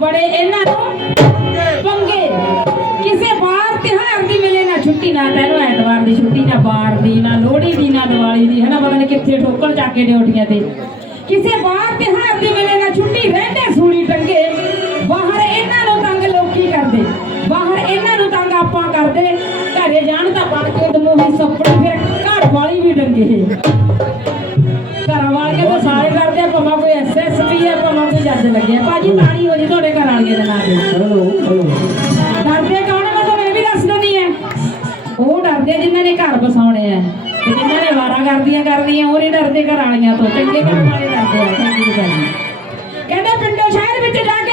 ਬੜੇ ਇਹਨਾਂ ਨੂੰ ਪੰਗੇ। ਕਿਸੇ ਬਾਰ ਤਿਉਹਾਰ ਦੀ ਮਿਲੇ ਨਾ ਛੁੱਟੀ ਨਾ ਤੈਨੂੰ ਐਤਵਾਰ ਦੀ ਛੁੱਟੀ ਨਾ, ਬਾਰ ਦੀ ਨਾ, ਲੋਹੜੀ ਦੀ ਨਾ, ਦੀਵਾਲੀ ਦੀ, ਹਨਾ ਪਤਾ ਨਹੀਂ ਕਿੱਥੇ ਠੋਕਰ ਚੱਕ ਕੇ ਡਿਊਟੀਆਂ ਤੇ। ਕਿਸੇ ਬਾਰ ਤਿਉਹਾਰ ਦੀ ਮਿਲੇ ਨਾ ਛੁੱਟੀ, ਰਹਿੰਦੇ ਸੂਲੀ ਟੰਗੇ। ਬਾਹਰ ਇਹਨਾਂ ਨੂੰ ਤੰਗ ਲੋਕੀ ਕਰਦੇ। ਬਾਹਰ ਇਹਨਾਂ ਨੂੰ ਤੰਗ ਆਪਾਂ ਕਰਦੇ। ਘਰੇ ਜਾਣ ਤਾਂ ਬਣ ਕੇ ਦਮੋਹੀ ਸੱਪੜੇ, ਫਿਰ ਘਰ ਵਾਲੀ ਵੀ ਡੰਗੇ। ਘਰ ਨਾਂ ਤੇ ਹੈਲੋ ਹੈਲੋ ਡਰਦੇ ਕੌਣ ਮੈਂ ਤੁਹਾਨੂੰ ਇਹ ਵੀ ਦੱਸ ਦਿੰਦੀ ਐ ਉਹ ਡਰਦੇ ਜਿਨ੍ਹਾਂ ਨੇ ਘਰ ਬਸਾਉਣੇ ਆ ਤੇ ਜਿਨ੍ਹਾਂ ਨੇ ਵਾਰਾ ਕਰਦੀਆਂ ਕਰਦੀਆਂ ਉਹ ਨਹੀਂ ਡਰਦੇ ਘਰ ਵਾਲੀਆਂ ਤੋਂ। ਚੰਗੇ ਕੰਮ ਵਾਲੇ ਡਰਦੇ ਆ ਭਾਜੀ ਕਹਿੰਦੇ ਪਿੰਡੋਂ ਸ਼ਹਿਰ ਵਿੱਚ ਜਾ ਕੇ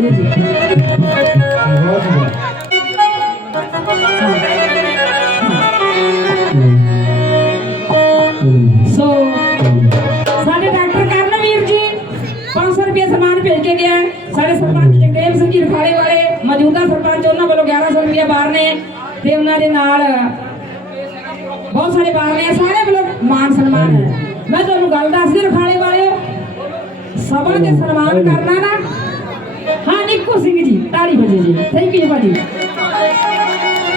ਜੇ ਜੀ ਬਹੁਤ ਵਧੀਆ ਸੋ ਸਾਡੇ ਡਾਕਟਰ ਕਰਨਵੀਰ ਜੀ 500 ਰੁਪਏ ਸਮਾਨ ਭੇਜ ਕੇ ਗਿਆ। ਸਾਡੇ ਸਰਪੰਚ ਜਗਦੇਵ ਸਿੰਘ ਜੀ ਰਖਾਲੇ ਵਾਲੇ, ਮੌਜੂਦਾ ਸਰਪੰਚ, ਉਹਨਾਂ ਵੱਲੋਂ 1100 ਰੁਪਏ ਬਾਹਰ ਨੇ ਤੇ ਉਹਨਾਂ ਦੇ ਨਾਲ ਬਹੁਤ ਸਾਰੇ ਬਾਹਰ ਨੇ। ਸਾਰੇ ਵੱਲੋਂ ਮਾਨ ਸਨਮਾਨ ਹੈ। ਮੈਂ ਤੁਹਾਨੂੰ ਗੱਲ ਦੱਸਦੀ ਰਖਾਲੇ ਵਾਲੇ ਸਭਾ ਦੇ ਸਨਮਾਨ ਕਰਨਾ ਨਾ। ਨਿੱਕੂ ਸਿੰਘ ਜੀ ਤਾੜੀ ਹੋ ਜੀ ਥੈਂਕ ਯੂ ਭਾਜੀ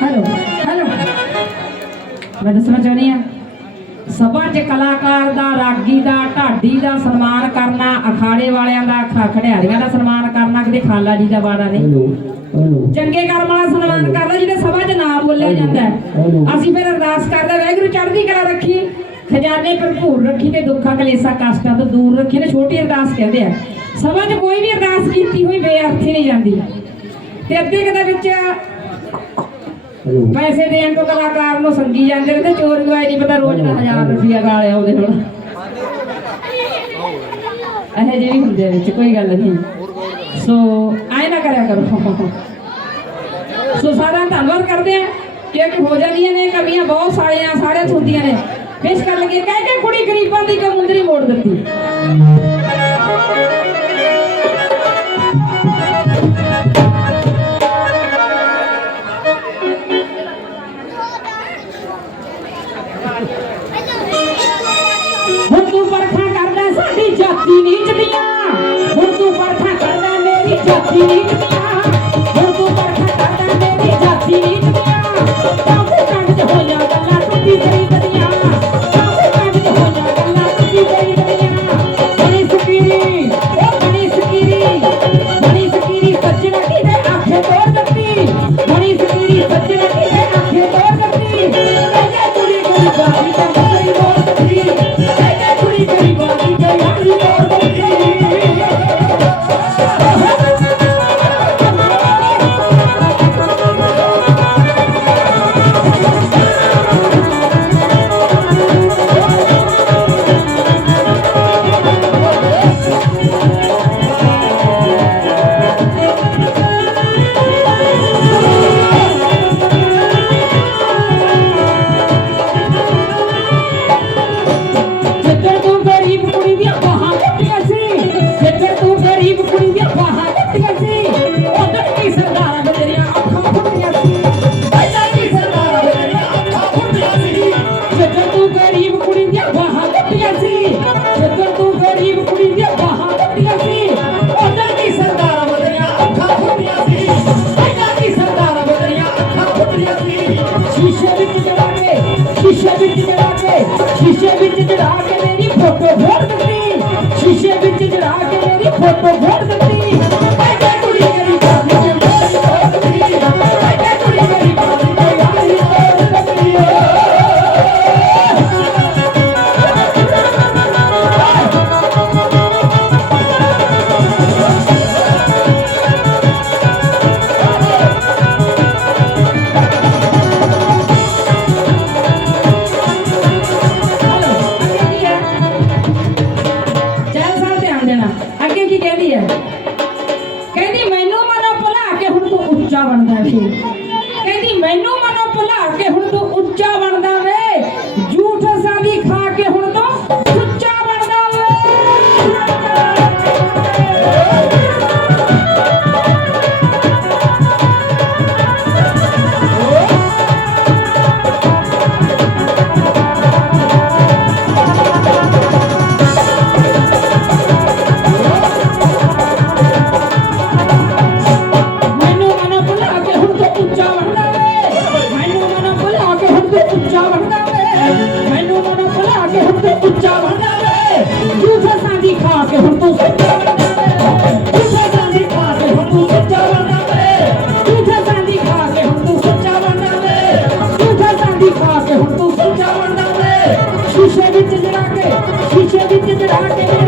ਹੈਲੋ ਹੈਲੋ ਮੈਂ ਦੱਸਣਾ ਚਾਹੁੰਦੀ ਹਾਂ ਸਭਾ 'ਚ ਕਲਾਕਾਰ ਦਾ ਰਾਗੀ ਦਾ ਢਾਡੀ ਦਾ ਸਨਮਾਨ ਕਰਨਾ ਅਖਾੜੇ ਵਾਲਿਆਂ ਦਾ ਖ- ਖਿਡਾਰੀਆਂ ਦਾ ਸਨਮਾਨ ਕਰਨਾ ਕਿਤੇ ਖਾਲਾ ਜੀ ਦਾ ਬਾੜਾ ਨਹੀਂ। ਚੰਗੇ ਕਰਮ ਵਾਲਾ ਸਨਮਾਨ ਕਰਦਾ ਜਿਹਦੇ ਸਭਾ 'ਚ ਨਾਮ ਬੋਲਿਆ ਜਾਂਦਾ ਹੈ। ਅਸੀਂ ਫਿਰ ਅਰਦਾਸ ਕਰਦੇ ਵਾਹਿਗੁਰੂ ਚੜ੍ਹਦੀ ਕਲਾ ਰੱਖੀ ਖਜ਼ਾਨੇ ਭਰਪੂਰ ਰੱਖੀ ਤੇ ਦੁੱਖਾਂ ਕਲੇਸ਼ਾਂ ਕਸ਼ਟਾਂ ਤੋਂ ਦੂਰ ਰੱਖੀ। ਨੇ ਛੋਟੀ ਅਰਦਾਸ ਕਹਿੰਦੇ ਆ। ਸਭਾ 'ਚ ਕੋਈ ਵੀ ਅਰਦਾਸ ਕੀਤੀ ਹੋਈ ਬੇਅਰਥੀ ਨਹੀਂ ਜਾਂਦੀ। ਤੇ ਅੱਧੇ ਕੁ ਵਿੱਚ ਪੈਸੇ ਦੇਣ ਤੋਂ ਕਲਾਕਾਰ ਨੂੰ ਸੰਗੀ ਜਾਂਦੇ ਨੇ ਤੇ ਚੋਰੀ ਹੋਏ ਨਹੀਂ ਪਤਾ ਰੋਜ਼ ਦਾ 1000 ਰੁਪਿਆ ਗਾਲਿਆ ਉਹਦੇ ਕੋਲ ਇਹ ਜਿਹੜੀ ਹੁੰਦੇ ਵਿੱਚ, ਕੋਈ ਗੱਲ ਨਹੀਂ। ਸੋ ਆਏ ਨਾ ਕਰਿਆ ਕਰੋ। ਸੋ ਸਾਰਾ ਧੰਨਵਾਦ ਕਰਦੇ ਆ ਕਿਉਂਕਿ ਹੋ ਜਾਂਦੀਆਂ ਨੇ ਕਮੀਆਂ ਬਹੁਤ ਸਾਰੀਆਂ ਸਾਰੇ ਹੁੰਦੀਆਂ ਨੇ। ਪੇਸ਼ ਕਰ ਕਹਿ ਕੇ ਕੁੜੀ ਗਰੀਬਾਂ ਦੀ ਕਮੁੰਦਰੀ ਮੋੜ ਦਿੱਤੀ। ಟಿಪ್ಪಿದ ಹಾಟಿದ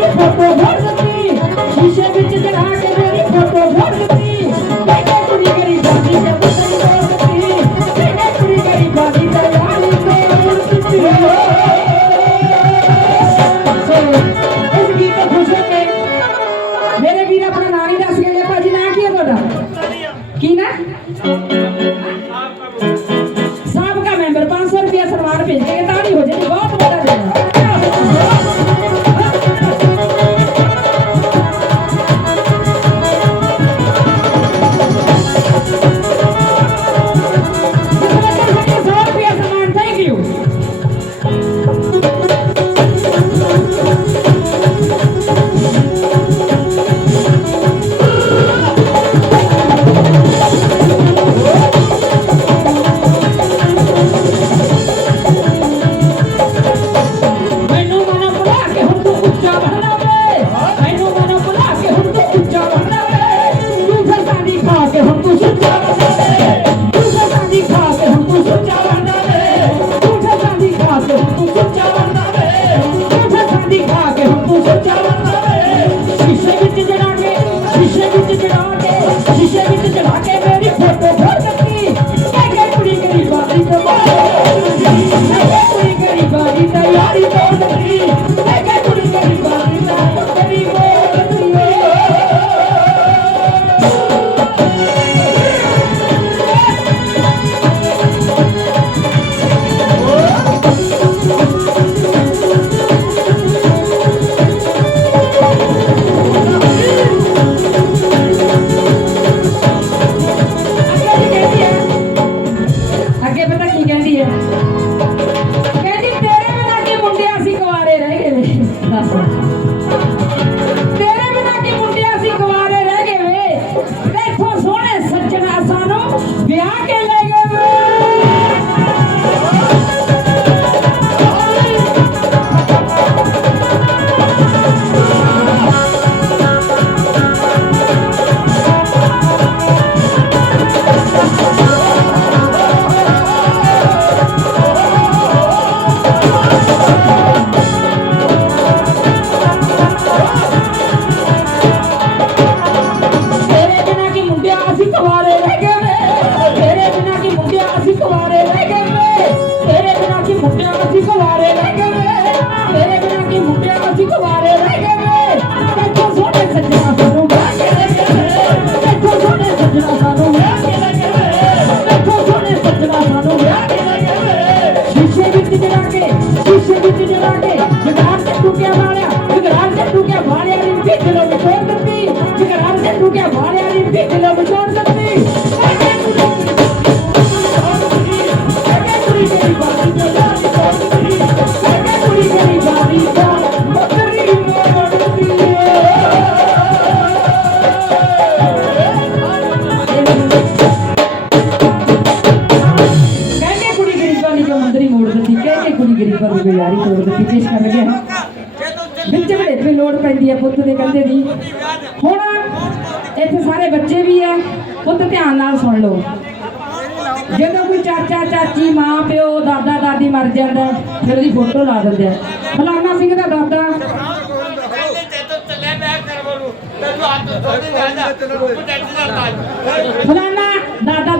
ਹੁਣ ਇੱਥੇ ਸਾਰੇ ਬੱਚੇ ਵੀ ਆ, ਪੁੱਤ ਧਿਆਨ ਨਾਲ ਸੁਣ ਲਓ। ਜਦੋਂ ਕੋਈ ਚਾਚਾ, ਚਾਚੀ, ਮਾਂ, ਪਿਓ, ਦਾਦਾ, ਦਾਦੀ ਮਰ ਜਾਂਦਾ, ਫਿਰ ਉਹਦੀ ਫੋਟੋ ਲਾ ਦਿੰਦੇ ਆ। ਫਲਾਣਾ ਸਿੰਘ ਦਾ ਦਾਦਾ। ਫਲਾਣਾ ਦਾਦਾ